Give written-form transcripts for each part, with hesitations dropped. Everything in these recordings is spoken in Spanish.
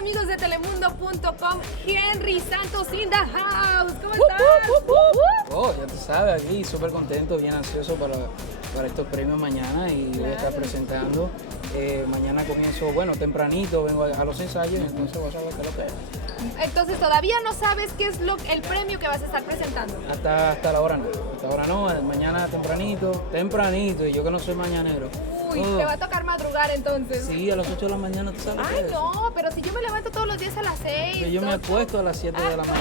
amigos de Telemundo.com? Henry Santos in the house. ¿Cómo estás? Oh, ya tú sabes, aquí súper contento, bien ansioso para estos premios mañana y voy a estar presentando. Mañana comienzo, bueno, tempranito, vengo a los ensayos y entonces voy a saber qué es lo que es. Entonces todavía no sabes qué es el premio que vas a estar presentando. Hasta la hora no, mañana tempranito, y yo que no soy mañanero. Uy, te va a tocar madrugar entonces. Sí, a las 8 de la mañana, ¿tú sabes? Ay, no, pero si yo me levanto todos los días a las 6. Yo me acuesto a las 7 de la mañana.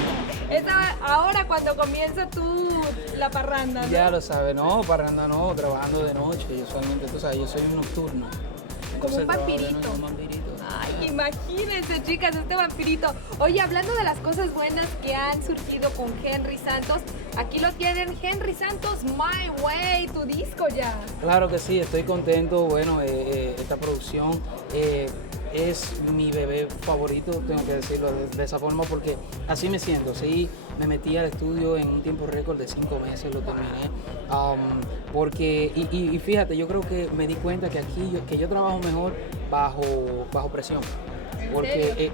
Esa ahora cuando comienza la parranda, ¿no? Ya lo sabes, no, parranda no, trabajando de noche, yo solamente, tú sabes, yo soy un nocturno. Como un vampirito. Como un vampirito. Ay, imagínense, chicas, este vampirito. Oye, hablando de las cosas buenas que han surgido con Henry Santos, aquí lo tienen, Henry Santos, My Way, tu disco ya. Claro que sí, estoy contento. Bueno, esta producción es mi bebé favorito, tengo que decirlo de esa forma, porque así me siento. Sí, me metí al estudio en un tiempo récord de 5 meses, lo terminé. Porque, y fíjate, yo creo que me di cuenta que aquí yo trabajo mejor bajo presión. Porque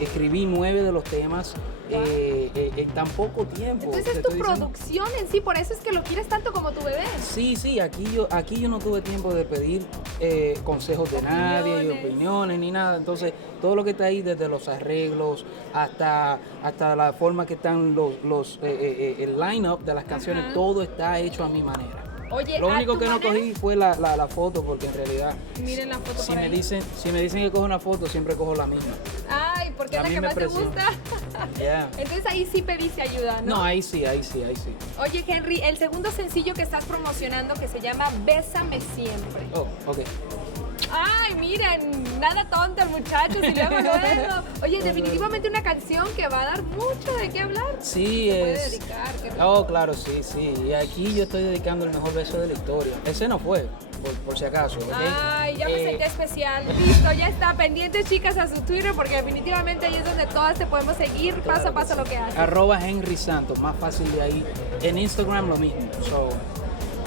escribí 9 de los temas en tan poco tiempo. Entonces es tu producción en sí, por eso es que lo quieres tanto como tu bebé. Sí, aquí yo no tuve tiempo de pedir consejos de nadie y opiniones ni nada. Entonces todo lo que está ahí, desde los arreglos hasta la forma que están el line-up de las canciones, todo está hecho a mi manera. Oye, lo único que no cogí fue la foto, porque en realidad, miren la foto si me dicen que cojo una foto, siempre cojo la misma. Ay, porque es la que más te gusta. Yeah. Entonces ahí sí pediste ayuda, ¿no? No, ahí sí. Oye, Henry, el segundo sencillo que estás promocionando, que se llama Bésame Siempre. Oh, ok. Ay, miren, nada tonto el muchacho, si luego eso. Oye, definitivamente una canción que va a dar mucho de qué hablar. Sí, se puede dedicar. Oh, claro, sí. Y aquí yo estoy dedicando el mejor beso de la historia. Ese no fue, por si acaso, ¿ok? Ay, ya me sentí especial. Listo, ya está. Pendientes, chicas, a su Twitter, porque definitivamente ahí es donde todas te podemos seguir paso a paso lo que haces. @Henry Santos, más fácil de ahí. En Instagram lo mismo.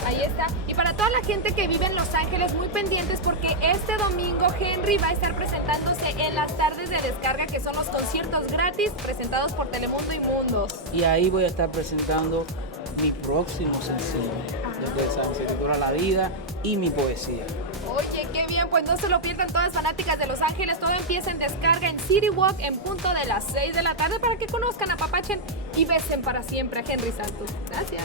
Ahí está. Y para toda la gente que vive en Los Ángeles, muy pendientes porque este domingo Henry va a estar presentándose en las tardes de descarga, que son los conciertos gratis presentados por Telemundo y Mundos. Y ahí voy a estar presentando mi próximo sencillo. Ya ustedes saben, se titula La Vida y mi poesía. Oye, qué bien, pues no se lo pierdan todas fanáticas de Los Ángeles. Todo empieza en descarga en City Walk en punto de las 6 de la tarde para que conozcan, apapachen y besen para siempre a Henry Santos. Gracias.